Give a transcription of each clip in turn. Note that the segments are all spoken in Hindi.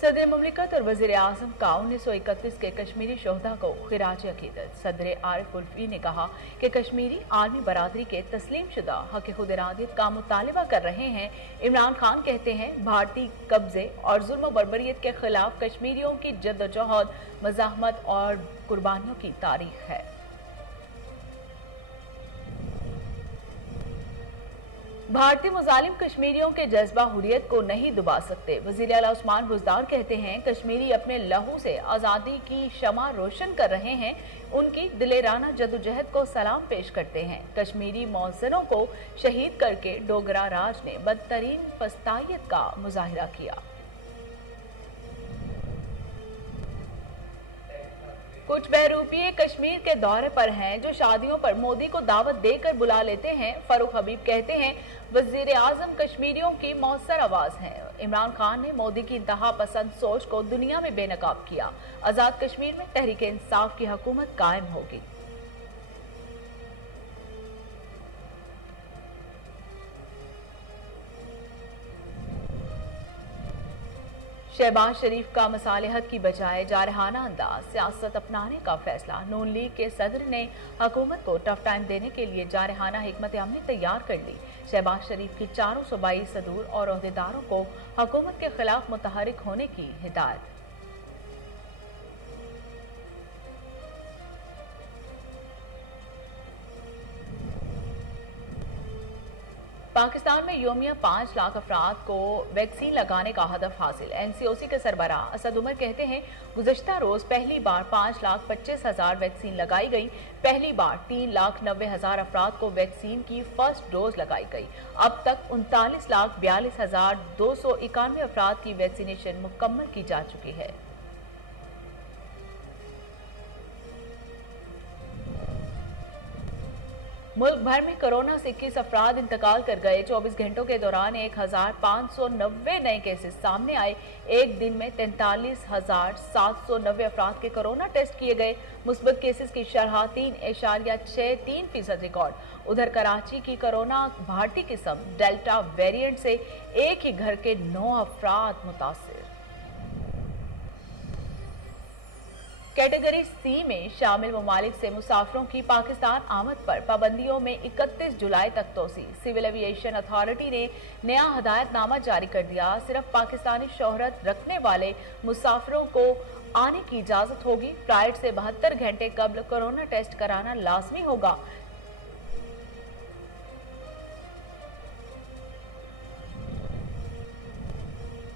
सदर मुमलिकत और वज़ीर आज़म का 1931 के कश्मीरी शोहदा को खिराज अकीदत। सदर आरिफ उल्फी ने कहा कि कश्मीरी आलमी बरादरी के तस्लीम शुदा हक़ खुद इरादियत का मुतालिबा कर रहे हैं। इमरान खान कहते हैं भारतीय कब्जे और जुल्म बर्बरियत के खिलाफ कश्मीरियों की जद्दोजहद, मज़ाहमत और कुर्बानियों की तारीख है। भारतीय मुजालिम कश्मीरियों के जज्बा हुर्रियत को नहीं दुबा सकते। वज़ीर आला उस्मान बुज़दार कहते हैं कश्मीरी अपने लहू से आज़ादी की शमा रोशन कर रहे हैं। उनकी दिलेराना जद्दोजहद को सलाम पेश करते हैं। कश्मीरी मौज़नों को शहीद करके डोगरा राज ने बदतरीन फस्तायत का मुजाहिरा किया। कुछ बहरूपीय कश्मीर के दौरे पर हैं जो शादियों पर मोदी को दावत देकर बुला लेते हैं। फारूक हबीब कहते हैं वज़ीर आज़म कश्मीरियों की मौसर आवाज है। इमरान खान ने मोदी की इंतहा पसंद सोच को दुनिया में बेनकाब किया। आजाद कश्मीर में तहरीक इंसाफ की हुकूमत कायम होगी। शहबाज शरीफ का मसालिहत की बजाय जारहाना अंदाज सियासत अपनाने का फैसला। नून लीग के सदर ने हुकूमत को टफ टाइम देने के लिए जारहाना हिकमत अमली तैयार कर ली। शहबाज शरीफ की चारों सूबाई सदूर और ओहदेदारों को हुकूमत के खिलाफ मुतहरिक होने की हिदायत। पाकिस्तान में योमिया 5 लाख अफराद को वैक्सीन लगाने का हदफ हासिल। NCOC के सरबराह असद उमर कहते हैं गुज़श्ता रोज पहली बार 5,25,000 वैक्सीन लगाई गई। पहली बार 3,90,000 अफराद को वैक्सीन की फर्स्ट डोज लगाई गई। अब तक 39,42,291 अफराद की वैक्सीनेशन मुकम्मल की जा चुकी है। मुल्क भर में कोरोना से 21 अफराद इंतकाल कर गए। 24 घंटों के दौरान 1,590 नए केसेस सामने आए। एक दिन में 43,790 अफराद के कोरोना टेस्ट किए गए। मुस्बत केसेस की शरह 3.63% रिकॉर्ड। उधर कराची की कोरोना भारतीय किस्म डेल्टा वेरिएंट से एक ही घर के 9 अफराद मुतासिर। कैटेगरी सी में शामिल ममालिक से मुसाफिरों की पाकिस्तान आमद पर पाबंदियों में 31 जुलाई तक तोसी। सिविल एविएशन अथॉरिटी ने नया हदायतनामा जारी कर दिया। सिर्फ पाकिस्तानी शोहरत रखने वाले मुसाफिरों को आने की इजाजत होगी। फ्लाइट से 72 घंटे कबल कोरोना टेस्ट कराना लाजमी होगा।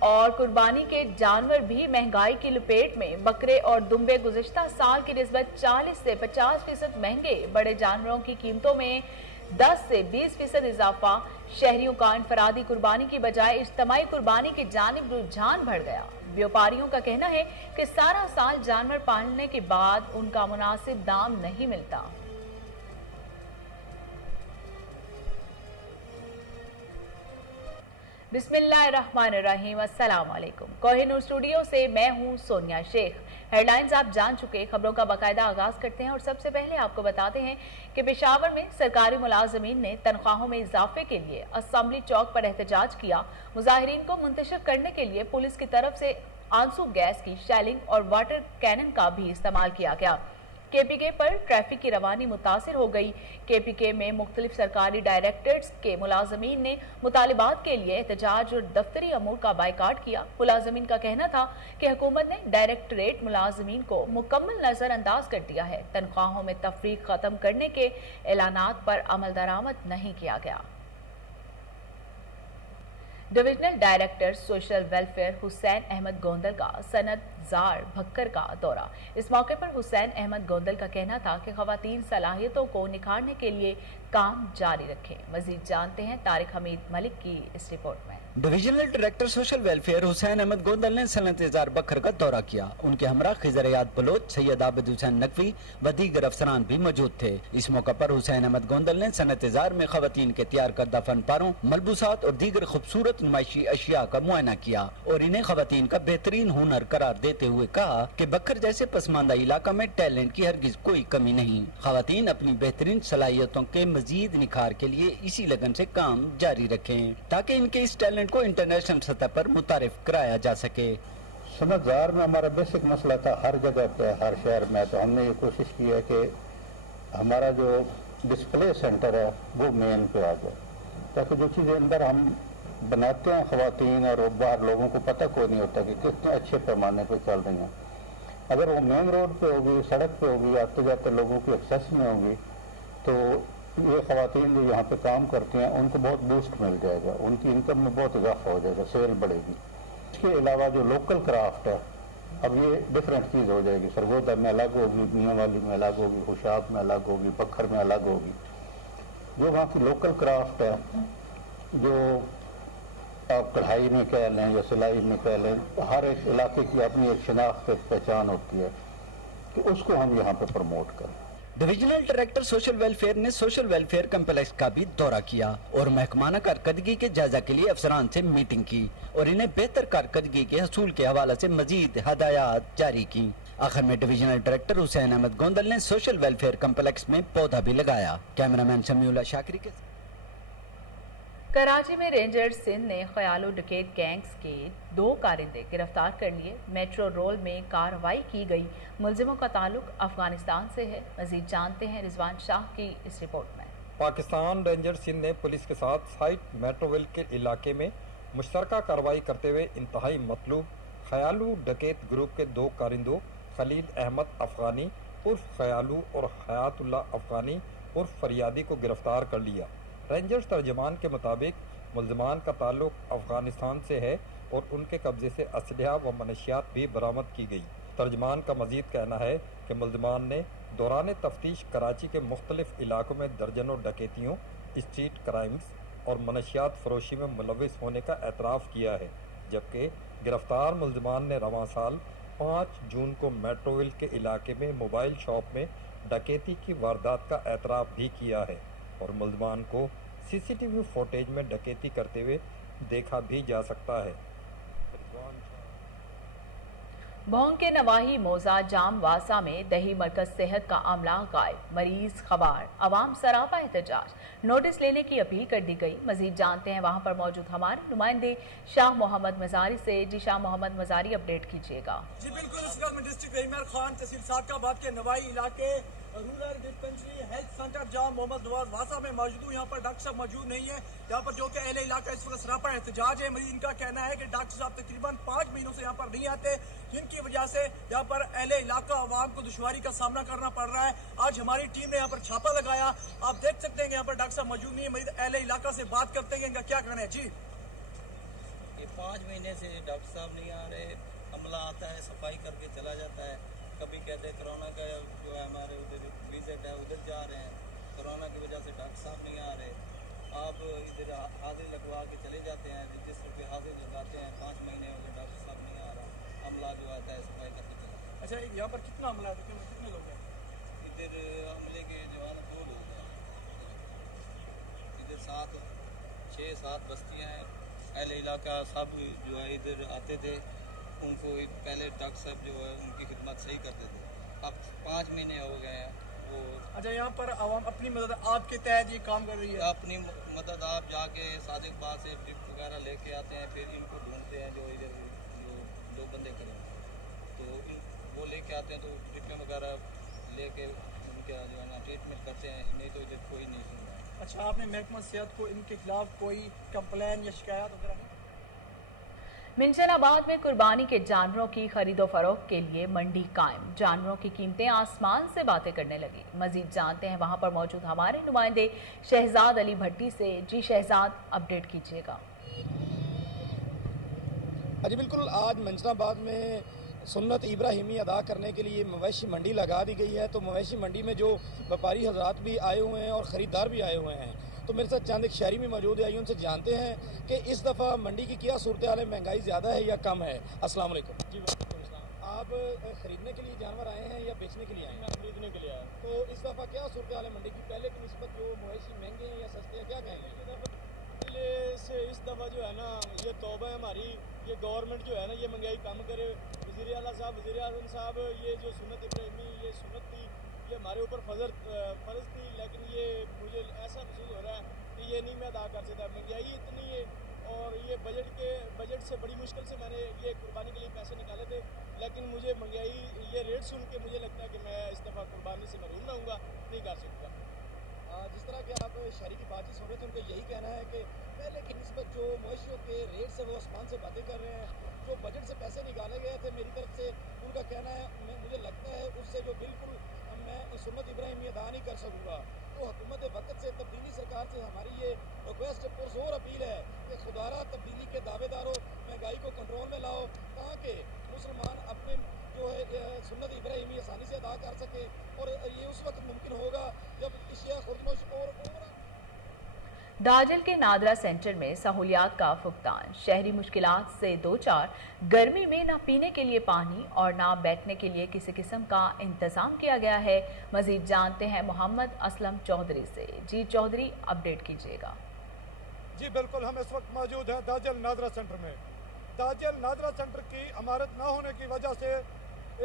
और कुर्बानी के जानवर भी महंगाई की लपेट में। बकरे और दुम्बे गुज़श्ता साल की निस्बत 40 से 50% महंगे। बड़े जानवरों की कीमतों में 10 से 20% इजाफा। शहरियों का इनफरादी कुर्बानी की बजाय इज्तिमाई कुर्बानी की जानिब रुझान बढ़ गया। व्यापारियों का कहना है कि सारा साल जानवर पालने के बाद उनका मुनासिब दाम नहीं मिलता। बिस्मिल्लाहिर्रहमानिर्रहीम। अस्सलाम वालेकुम। कोहिनूर स्टूडियो से मैं हूं सोनिया शेख। हेडलाइंस आप जान चुके, खबरों का बाकायदा आगाज करते हैं और सबसे पहले आपको बताते हैं कि पेशावर में सरकारी मुलाजमीन ने तनख्वाहों में इजाफे के लिए असेंबली चौक पर एहतजाज किया। मुजाहिरीन को मुंतशिर करने के लिए पुलिस की तरफ से आंसू गैस की शेलिंग और वाटर कैनन का भी इस्तेमाल किया गया। KPK पर ट्रैफिक की रवानी मुतासिर हो गई। KPK में मुख्तलिफ सरकारी डायरेक्टरेट्स के मुलाजमीन ने मुतालिबात के लिए एहतजाज और दफ्तरी अमूर का बायकाट किया। मुलाजमीन का कहना था कि हुकूमत ने डायरेक्टरेट मुलाजमीन को मुकम्मल नजरअंदाज कर दिया है। तनख्वाहों में तफरीक खत्म करने के ऐलानात पर अमल दरामद नहीं किया गया। Divisional director social welfare Hussain Ahmad Gondal का सनत जार भक्कर का दौरा। इस मौके पर हुसैन अहमद गोंदल का कहना था कि खवातीन सलाहियतों को निखारने के लिए काम जारी रखें। मजीद जानते हैं तारिक हमीद मलिक की इस रिपोर्ट में। Divisional director social welfare Hussain Ahmad Gondal ने सनत जार बखर का दौरा किया। उनके हमरा खिजर याद बलोच, सैयद आबिद हुसैन नकवी व दीगर अफसरान भी मौजूद थे। इस मौका पर हुसैन अहमद गोंदल ने सनत जार में खवातीन के तैयार करदा फन पारों, मलबूसात और दीगर खूबसूरत नुमाइशी अशिया का मुआयना किया और इन्हें खवातीन का बेहतरीन हुनर करार देते हुए कहा कि बखर जैसे पसमानदा इलाका में टैलेंट की हरगिज कोई कमी नहीं। खवातीन अपनी बेहतरीन सलाहियतों के मजीद निखार के लिए इसी लगन से काम जारी रखें ताकि इनके इस टैलेंट को इंटरनेशनल सतह पर मुतारिफ कराया जा सके। समझदार में हमारा बेसिक मसला था हर जगह पे, हर शहर में। तो हमने ये कोशिश की है कि हमारा जो डिस्प्ले सेंटर है वो मेन पे आ जाए, ताकि जो चीज़ें अंदर हम बनाते हैं ख़वातीन और बाहर लोगों को पता कोई नहीं होता कि कितने अच्छे पैमाने पे चल रही हैं। अगर वो मेन रोड पे होगी, सड़क पे होगी, आते जाते लोगों की एक्सेस में होगी, तो ये ख़वातीन जो यहाँ पे काम करती हैं उनको बहुत बूस्ट मिल जाएगा, उनकी इनकम में बहुत इजाफा हो जाएगा, सेल बढ़ेगी। इसके अलावा जो लोकल क्राफ्ट है, अब ये डिफरेंट चीज़ हो जाएगी। सरगोदा में अलग होगी, मियाँ वाली में अलग होगी, खुशाब में अलग होगी, बखर में अलग होगी। जो वहाँ की लोकल क्राफ्ट है, जो आप कढ़ाई में कह लें या सिलाई में कह लें, हर एक इलाके की अपनी एक शनाख्त, एक पहचान होती है, कि उसको हम यहाँ पे प्रमोट करें। डिविजनल डायरेक्टर सोशल वेलफेयर ने सोशल वेलफेयर कम्प्लेक्स का भी दौरा किया और महकमाना कारकर्दगी के जायजा के लिए अफसरान से मीटिंग की और इन्हें बेहतर कारकर्दगी के हसूल के हवाले से मजीद हदायत जारी की। आखिर में डिविजनल डायरेक्टर हुसैन अहमद गोंदल ने सोशल वेलफेयर कम्प्लेक्स में पौधा भी लगाया। कैमरामैन शमीउल्लाह शाकिरी के कराची में रेंजर्स सिंध ने ख्यालू डकैत गैंग्स के 2 कारिंदे गिरफ्तार कर लिए। मेट्रो रोल में कार्रवाई की गई मुलजिमों का ताल्लुक अफगानिस्तान से है। मजीद जानते हैं रिजवान शाह की इस रिपोर्ट में। पाकिस्तान रेंजर्स सिंध ने पुलिस के साथ साइट मेट्रोविल के इलाके में मुश्तरका कार्रवाई करते हुए इंतहाई मतलूब ख्यालू डकैत ग्रुप के 2 कारिंदों खलील अहमद अफगानी उर्फ ख्यालू और हयातुल्ला अफगानी उर्फ फरियादी को गिरफ्तार कर लिया। रेंजर्स तर्जमान के मुताबिक मुल्ज़िमान का ताल्लुक अफगानिस्तान से है और उनके कब्जे से असलहा व मनशियात भी बरामद की गई। तर्जमान का मजीद कहना है कि मुल्ज़िमान ने दौरान तफ्तीश कराची के मुख्तलिफ इलाकों में दर्जनों डकैतियों, स्ट्रीट क्राइम्स और मनशियात फरोशी में मुलविस होने का एतराफ़ किया है, जबकि गिरफ्तार मुल्ज़िमान ने रवां साल 5 जून को मेट्रोविल के इलाके में मोबाइल शॉप में डकैती की वारदात का एतराफ़ भी किया है और मुल्ज़िमान को सीसीटीवी फुटेज में डकैती करते हुए देखा भी जा सकता है। भोंग के नवाही मौजा जाम वासा में दही मरकज सेहत का अमला गायब, मरीज खबर, अवाम सरापा एहतजाज, नोटिस लेने की अपील कर दी गई। मजीद जानते हैं वहां पर मौजूद हमारे नुमाइंदे शाह मोहम्मद मजारी से। जी शाह मोहम्मद मजारी, अपडेट कीजिएगा। जी बिल्कुल, इस वक्त मैं डिस्ट्रिक्ट रहीमर खान तहसील सादकाबाद के नवाई इलाके रूरल डिस्पेंसरी हेल्थ सेंटर जाम मोहम्मद नवाज वासा में मौजूद हूँ। यहाँ पर डॉक्टर साहब मौजूद नहीं है, यहाँ पर जो कि अहले इलाका इस वक्त सरापा एहतजाज है। मरीज इनका कहना है कि डॉक्टर साहब तकरीबन 5 महीनों से यहाँ पर नहीं आते, जिनकी वजह से यहाँ पर अहले इलाका अवाम को दुश्वारी का सामना करना पड़ रहा है। आज हमारी टीम ने यहाँ पर छापा लगाया, आप देख सकते हैं कि यहाँ पर डॉक्टर साहब मौजूद नहीं है। मरीज अहले इलाका से बात करते हैं, इनका क्या कहना है। जी, ये 5 महीने से डॉक्टर साहब नहीं आ रहे, अमला आता है सफाई करके चला जाता है, कभी कहते हैं कोरोना का जो है हमारे उधर विजिट है उधर जा रहे हैं, कोरोना की वजह से डॉक्टर साहब नहीं आ रहे। आप इधर हाजिर लगवा के चले जाते हैं, रजिस्टर पे हाजिर लगाते हैं, 5 महीने हो गए डॉक्टर साहब नहीं आ रहा, अमला जो आता है सफाई करके चला जाता है। अच्छा, यहाँ पर कितना अमला है, कितने लोग हैं? इधर अमले के जवान 2 लोग हैं, इधर 6-7 बस्तियाँ हैं। अहले इलाका सब जो है इधर आते थे, उनको पहले डॉक्टर साहब जो है उनकी खिदमत सही करते थे, अब 5 महीने हो गए हैं वो। अच्छा, यहाँ पर आवाम अपनी मदद आपके तहत ये काम कर रही है? अपनी मदद आप जाके सादिकबाद से ड्रिप वगैरह लेके आते हैं, फिर इनको ढूंढते हैं जो इधर जो 2 बंदे खड़े हैं, तो वो लेके आते हैं, तो ड्रिप वगैरह लेके उनका जो है ना ट्रीटमेंट करते हैं, नहीं तो इधर कोई नहीं सुनता। अच्छा, आपने महकमा सेहत को इनके खिलाफ कोई कंप्लेन या शिकायत वगैरह नहीं? मिंशनाबाद में कुर्बानी के जानवरों की खरीदो फरोख्त के लिए मंडी कायम, जानवरों की कीमतें आसमान से बातें करने लगी। मजीद जानते हैं वहां पर मौजूद हमारे नुमाइंदे शहजाद अली भट्टी से। जी शहजाद, अपडेट कीजिएगा। जी बिल्कुल, आज मंशनाबाद में सुन्नत इब्राहिमी अदा करने के लिए मवेशी मंडी लगा दी गई है। तो मवेशी मंडी में जो व्यापारी हजरात भी आए हुए हैं और ख़रीदार भी आए हुए हैं, तो मेरे साथ चंद एक शहरी भी मौजूद है, आइए उनसे जानते हैं कि इस दफ़ा मंडी की क्या सूरत हाल है, महंगाई ज़्यादा है या कम है। अस्सलाम वालेकुम। जी वालेकुम। आप ख़रीदने के लिए जानवर आए हैं या बेचने के लिए आए हैं? खरीदने के लिए आया। तो इस दफ़ा क्या सूरत हाल है मंडी की, पहले की निस्बत जो मवेशी महंगे हैं या सस्ते हैं, क्या कहेंगे? इस दफ़ा जो है ना, ये तौबा है हमारी, ये गवर्नमेंट जो है ना ये महंगाई कम करे। वज़ीर आला साहब, वज़ीर आज़म साहब, ये जो सुन्नत इब्राहिमी ये सुन्नत थी, ये हमारे ऊपर फ़र्ज़ थी, लेकिन ये मुझे ऐसा महसूस हो रहा है कि ये नहीं मैं अदा कर सकता। महंगाई इतनी है और ये बजट से बड़ी मुश्किल से मैंने ये कुर्बानी के लिए पैसे निकाले थे, सुन के मुझे लगता है कि मैं इस दफ़ा कुर्बानी से महरूम रहूँगा, नहीं कर सकूँगा। जिस तरह के आप शहरी की बातचीत सुन रहे थे, उनका यही कहना है कि पहले की निस्बत जो मवेशियों के रेट से वो आसमान से बातें कर रहे हैं, जो बजट से पैसे निकाले गए थे मेरी तरफ से, उनका कहना है मुझे लगता है उससे जो बिल्कुल मैं सुन्नत इब्राहिमी अदा नहीं कर सकूँगा। तो हुकूमत वक्त से तब्दीली सरकार से हमारी ये रिक्वेस्ट पुरजोर अपील है कि खुदारा तब्दीली के दावेदारों, महंगाई को कंट्रोल में लाओ ताकि मुसलमान अपने जो है सुन्नत इब्राहिमी आसानी से अदा कर सके, और ये उस वक्त मुमकिन होगा जब अशिया खुर्दनोश और दाजल के नादरा सेंटर में सहूलियात का फुकदान, शहरी मुश्किलात से दो चार, गर्मी में ना पीने के लिए पानी और ना बैठने के लिए किसी किस्म का इंतजाम किया गया है। मजीद जानते हैं मोहम्मद असलम चौधरी से। जी चौधरी, अपडेट कीजिएगा। जी बिल्कुल, हम इस वक्त मौजूद हैं दाजल नादरा सेंटर में। दाजल नादरा सेंटर की इमारत ना होने की वजह से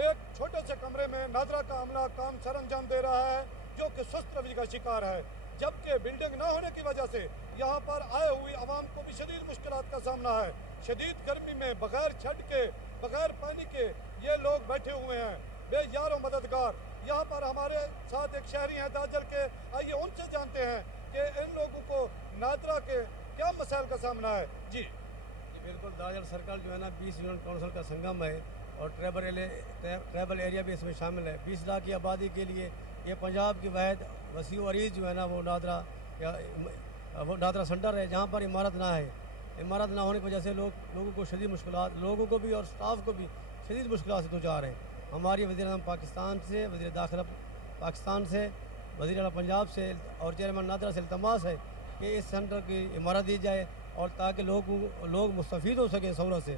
एक छोटे से कमरे में नादरा का अमला काम सर अंजाम दे रहा है, जो कि सुस्त रवैये का शिकार है, जबकि बिल्डिंग ना होने की वजह से यहाँ पर आए हुई आवाम को भी शदीद मुश्किलात का सामना है। शदीद गर्मी में बगैर छत के, बगैर पानी के ये लोग बैठे हुए हैं, बेयार मददगार। यहाँ पर हमारे साथ एक शहरी हैं दाजल के, आइए उनसे जानते हैं कि इन लोगों को नादरा के क्या मसाइल का सामना है। जी बिल्कुल, दाजल सर्कल जो है ना 20 यूनिट काउंसिल का संगम है और ट्रैबल एरिया भी इसमें शामिल है। 20 लाख की आबादी के लिए ये पंजाब की वाहिद वसी अरीज जो है ना वो नादरा सेंटर है, जहाँ पर इमारत ना है। इमारत ना होने की वजह से लोगों को शदीद मुश्किलात, लोगों को भी और स्टाफ को भी शदीद मुश्किलात से दो चार हैं। हमारी वज़ीर-ए-आज़म पाकिस्तान से, वज़ीर दाखिला पाकिस्तान से, वज़ीर आला पंजाब से और चेयरमैन नादरा से इल्तमास है कि इस सेंटर की इमारत दी जाए और ताकि लोग मुस्तफ़ीद हो सकें सहूलत से।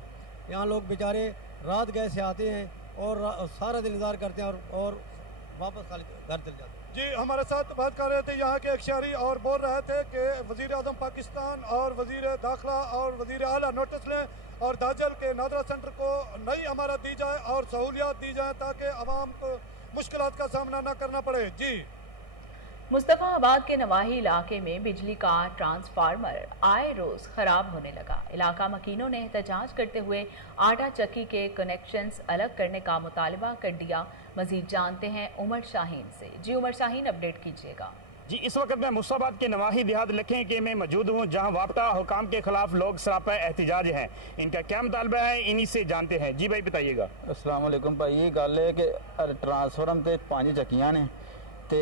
यहाँ लोग बेचारे रात गए से आते हैं और सारा दिन इंतज़ार करते हैं और वापस खाली घर चले जाते हैं। जी, हमारे साथ बात कर रहे थे यहाँ के एक शहरी और बोल रहे थे कि वज़ीर आज़म पाकिस्तान और वज़ीर दाखिला और वज़ीर आला नोटिस लें और दाजल के नादरा सेंटर को नई इमारत दी जाए और सहूलियात दी जाए ताकि आवाम को मुश्किलात का सामना न करना पड़े। जी, मुस्तफाबाद के नवाही इलाके में बिजली का ट्रांसफार्मर आए रोज खराब होने लगा। इलाका मकीनों ने एहतजाज करते हुए आटा चक्की के कनेक्शंस अलग करने का मुतालबा कर दिया। मजीद जानते हैं उमर शाहीन से। जी उमर शाहीन, अपडेट कीजिएगा। जी, इस वक्त मैं मुस्तफाबाद के नवाही देहात इलाके के में मौजूद हूँ, जहाँ वापटा हुकाम के खिलाफ लोग सरापा एहतजाज हैं। इनका क्या मुतालबा है, इन्हीं से जानते हैं। जी भाई बताइएगा। अस्सलाम वालेकुम भाई, ये गल है कि ट्रांसफार्मर ते 5 चक्कियां ने ते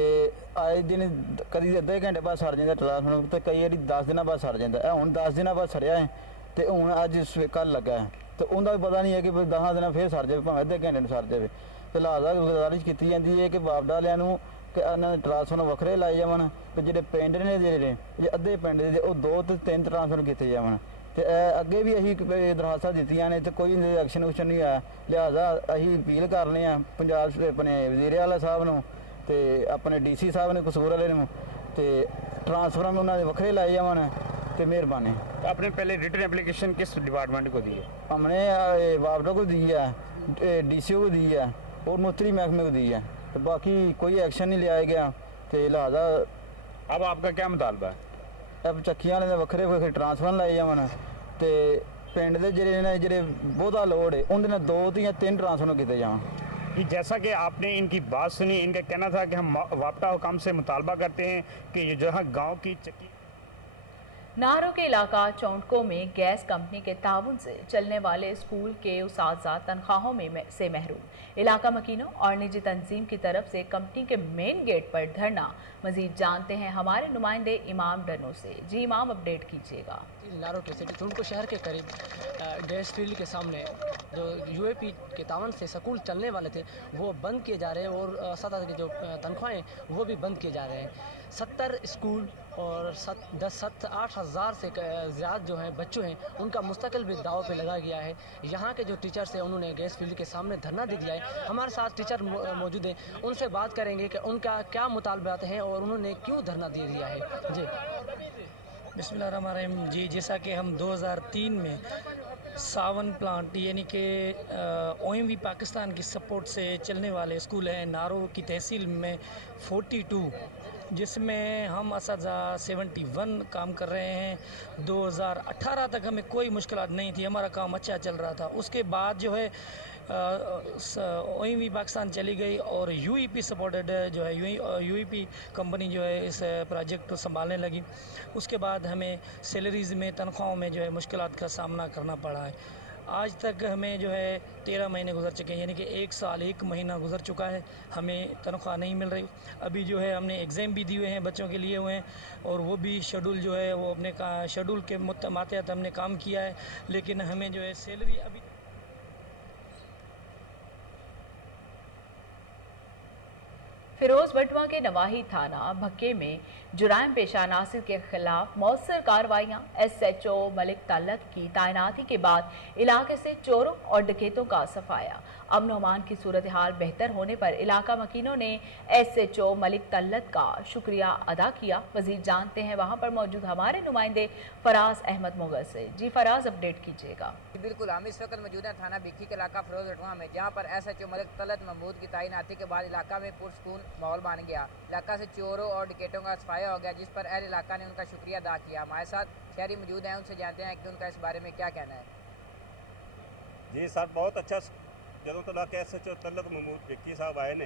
आए दिन कभी अद्धे घंटे बाद सड़ जाता ट्रांसफार्मर, तो कई बार 10 दिन बाद सड़ जाता है। हुण 10 दिन बाद सड़िया है तो हुण अज कल लगा है, तो उनका भी पता नहीं है कि 10 दिन फिर सड़ जाए, भावें अद्धे घंटे सड़ जाए। तो लिहाजा गुजारिश की जाती है कि वापडा वालियां कि इन्होंने ट्रांसफार्मर वखरे लाए जावन, तो जो पिंड ने जो अद्धे पिंड के 2 ते 3 ट्रांसफार्मर किए जावन। तो अगे भी अही दरखास्तां दित्तियां ने तो कोई एक्शन उक्शन नहीं आया। लिहाजा अही अपील करने पंजाब अपने वज़ीर आला साहब नूं ते अपने DC साहब ने कसूर वाले नूं ते ट्रांसफार्मर उन्होंने वखरे लाए जावन तो मेहरबानी। आपने पहले रिटन एप्लीकेशन किस डिपार्टमेंट को दी है? हमने वापडा को दी है, DCO को दी है और मुस्तरी महकमे को दी है, तो बाकी कोई एक्शन नहीं लिया गया। तो लिहाजा अब आपका क्या मुतालबा है? अब चक्कियां वाले वखरे वखरे ट्रांसफार्मर लाए जावन तो पिंड के ਜਿਹੜੇ ਬਹੁਤਾ लोड है उन्हें 2 या 3 ट्रांसफार्मर किए जावन। जैसा कि आपने इनकी बात सुनी, इनका कहना था कि हम वापटा हुकाम से मुतालबा करते हैं कि ये जहाँ गाँव की चक्की। नारों के इलाका चौंटको में गैस कंपनी के ताउन से चलने वाले स्कूल के उस्ताद तनख्वाहों से महरूम। इलाका मकीनों और निजी तंजीम की तरफ से कंपनी के मेन गेट पर धरना। मजीद जानते हैं हमारे नुमाइंदे इमाम डनो से। जी इमाम, अपडेट कीजिएगा। नारो के सिटी चौंटको शहर के करीब गैस फील्ड के सामने जो UAP के तावन से स्कूल चलने वाले थे वो बंद किए जा रहे हैं और सतह की जो तनख्वाहें वो भी बंद किए जा रहे हैं। 70 स्कूल और 8 हज़ार से ज़्यादा जो हैं बच्चों हैं उनका मुस्तकिल भी दाव पे लगा गया है। यहाँ के जो टीचर्स हैं उन्होंने गैस फील्ड के सामने धरना दे दिया है। हमारे साथ टीचर मौजूद हैं, उनसे बात करेंगे कि उनका क्या मुतालबात हैं और उन्होंने क्यों धरना दे दिया है। जी बिस्मिल्लाहिर्रहमानिर्रहीम। जी, जैसा कि हम 2003 में सावन प्लांट यानी कि OMV पाकिस्तान की सपोर्ट से चलने वाले स्कूल हैं नारो की तहसील में 42, जिसमें हम असातिज़ा 71 काम कर रहे हैं। 2018 तक हमें कोई मुश्किलात नहीं थी, हमारा काम अच्छा चल रहा था। उसके बाद जो है OMV पाकिस्तान चली गई और UEP सपोर्टेड जो है UEP कंपनी जो है इस प्रोजेक्ट को संभालने लगी। उसके बाद हमें सैलरीज़ में, तनख्वाहों में जो है मुश्किलात का सामना करना पड़ा है। आज तक हमें जो है 13 महीने गुजर चुके हैं, यानी कि 1 साल 1 महीना गुजर चुका है, हमें तनख्वाह नहीं मिल रही। अभी जो है हमने एग्ज़ाम भी दिए हुए हैं, बच्चों के लिए हुए हैं, और वो भी शेड्यूल जो है वो अपने शेड्यूल के मातहत हमने काम किया है, लेकिन हमें जो है सैलरी अभी। फिरोज बटवा के नवाही थाना भक्के में जुराइम पेशा नासिर के खिलाफ मौसर कार्रवाइयां। SHO मलिक तल्लत की तैनाती के बाद इलाके से चोरों और डकैतों का सफाया। अमन अमान की सूरत हाल बेहतर होने पर इलाका मकीनों ने SHO मलिक तल्लत का शुक्रिया अदा किया। मजीद जानते हैं वहां पर मौजूद हमारे नुमाइंदे फराज अहमद मुगल से। जी फराज, अपडेट कीजिएगा। बिल्कुल, हम इस वक्त मौजूद हैं थाना भिक्की के इलाका फिरोज बटवा में, जहाँ पर SHO मलिक तल्लत महमूद की तैनाती के बाद इलाका में पुरसकून माहौल बन गया। इलाका से चोरों और डकैतों का सफाया हो गया, जिस पर अहल इलाका ने उनका शुक्रिया अदा किया। हमारे साथ शहरी मौजूद हैं, उनसे जानते हैं कि उनका इस बारे में क्या कहना है। जी सर, बहुत अच्छा। ਜਦੋਂ ਤੋਂ ਇਲਾਕੇ SHO ਤਲਤ ਮਹਿਮੂਦ ਵਿੱਕੀ ਸਾਹਿਬ ਆਏ ਨੇ,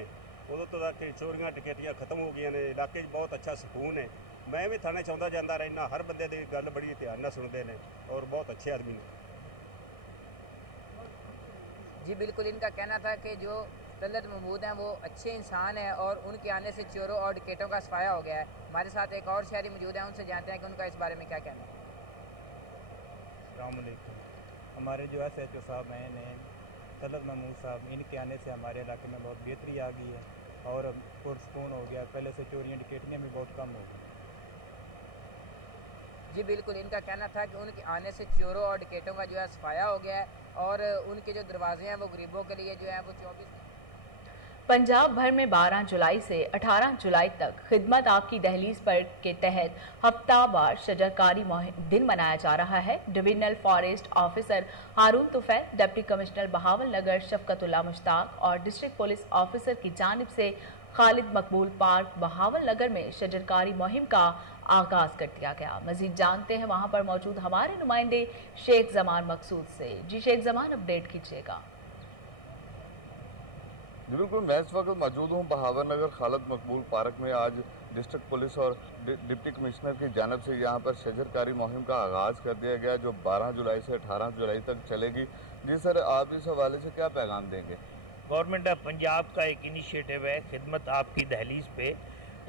ਉਦੋਂ ਤੋਂ ਤੱਕ ਚੋਰੀਆਂ ਡਕੈਤੀਆਂ ਖਤਮ ਹੋ ਗਈਆਂ ਨੇ। ਇਲਾਕੇ 'ਚ ਬਹੁਤ ਅੱਛਾ ਸਕੂਨ ਹੈ। ਮੈਂ ਵੀ ਥਾਣੇ 'ਚ ਆਉਂਦਾ ਜਾਂਦਾ ਰਹਿਣਾ, ਹਰ ਬੰਦੇ ਦੀ ਗੱਲ ਬੜੀ ਧਿਆਨ ਨਾਲ ਸੁਣਦੇ ਨੇ और बहुत अच्छे आदमी ने। जी बिल्कुल, इनका कहना था कि जो तलत महमूद हैं वो अच्छे इंसान हैं और उनके आने से चोरों और डकैतों का सफाया हो गया है। हमारे साथ एक और शहरी मौजूद हैं, उनसे जानते हैं कि उनका इस बारे में क्या कहना है। अस्सलाम वालेकुम। हमारे जो SHO साहब हैं ने तलत महमूद साहब, इनके आने से हमारे इलाके में बहुत बेहतरी आ गई है और पुरसकून हो गया। पहले से चोरियाँ डकैतियाँ भी बहुत कम हो गई। जी बिल्कुल, इनका कहना था कि उनके आने से चोरों और डकैतों का जो है सफाया हो गया है और उनके जो दरवाजे हैं वो गरीबों के लिए जो है वो 24। पंजाब भर में 12 जुलाई से 18 जुलाई तक खिदमत आपकी दहलीज पर के तहत हफ्तावार शजरकारी दिन मनाया जा रहा है। डिविजनल फॉरेस्ट ऑफिसर हारून तुफैल, डिप्टी कमिश्नर बहावल नगर शफकतुल्लाह मुश्ताक और डिस्ट्रिक्ट पुलिस ऑफिसर की जानिब से खालिद मकबूल पार्क बहावल नगर में शजरकारी मुहिम का आगाज कर दिया गया। मजीद जानते हैं वहां पर मौजूद हमारे नुमाइंदे शेख जमान मकसूद से। जी शेख जमान, अपडेट कीजिएगा। बिल्कुल, मैं इस वक्त मौजूद हूँ बहावल नगर खालिद मकबूल पार्क में। आज डिस्ट्रिक्ट पुलिस और डिप्टी कमिश्नर की जानिब से यहाँ पर शजरकारी मुहिम का आगाज़ कर दिया गया, जो 12 जुलाई से 18 जुलाई तक चलेगी। जी सर, आप इस हवाले से क्या पैगाम देंगे? गवर्नमेंट ऑफ पंजाब का एक इनिशिएटिव है खिदमत आपकी दहलीज पे,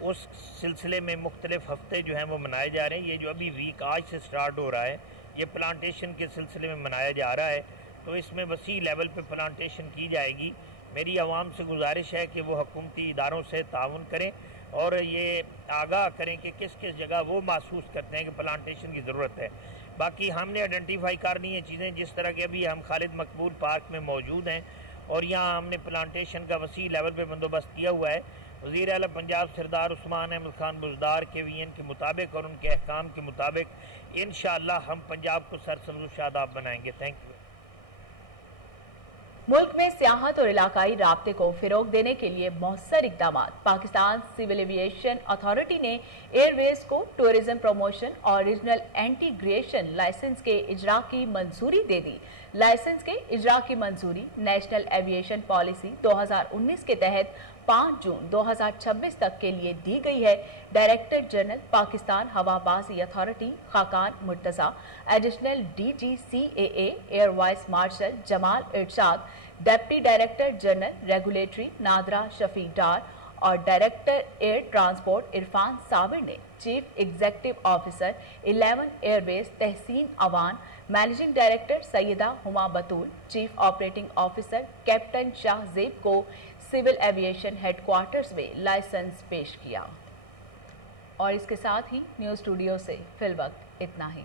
उस सिलसिले में मुख्तलिफ हफ्ते जो हैं वो मनाए जा रहे हैं। ये जो अभी वीक आज से स्टार्ट हो रहा है, ये प्लांटेशन के सिलसिले में मनाया जा रहा है, तो इसमें वसी लेवल पे प्लांटेशन की जाएगी। मेरी आवाम से गुजारिश है कि वो हुकूमती इदारों से ताउन करें और ये आगाह करें कि किस किस जगह वो महसूस करते हैं कि प्लांटेशन की ज़रूरत है। बाकी हमने आइडेंटिफाई करनी है चीज़ें, जिस तरह के अभी हम खालिद मकबूल पार्क में मौजूद हैं और यहाँ हमने प्लांटेशन का वसी लेवल पे बंदोबस्त किया हुआ है। वज़ीर आला पंजाब सरदार उस्मान अहमद खान बुज़दार के VN के मुताबिक और उनके अहकाम के मुताबिक इंशाअल्लाह हम पंजाब को सरसब्ज़ शादाब बनाएंगे। Thank you. मुल्क में सियाहत और इलाकाई राब्ते को फिरोग देने के लिए मौसर इकदाम। पाकिस्तान सिविल एविएशन अथॉरिटी ने एयरवेज को टूरिज्म प्रमोशन और रीजनल इंटीग्रेशन लाइसेंस के इजरा की मंजूरी दे दी। लाइसेंस के इजरा की मंजूरी नेशनल एविएशन पॉलिसी 2019 के तहत 5 जून 2026 तक के लिए दी गई है। डायरेक्टर जनरल पाकिस्तान हवाबाजी authority Khaqan Murtaza, additional DG CAA air vice marshal Jamal Irshad, deputy director general regulatory NADRA Shafiq Dar और director air transport Irfan Sabir ने chief executive officer 11 airways Tehseen Awan, managing director Syeda Huma Batool, chief operating officer captain Shah Zeb को सिविल एविएशन हेडक्वार्टर्स में लाइसेंस पेश किया। और इसके साथ ही न्यूज़ स्टूडियो से फिल वक्त इतना ही।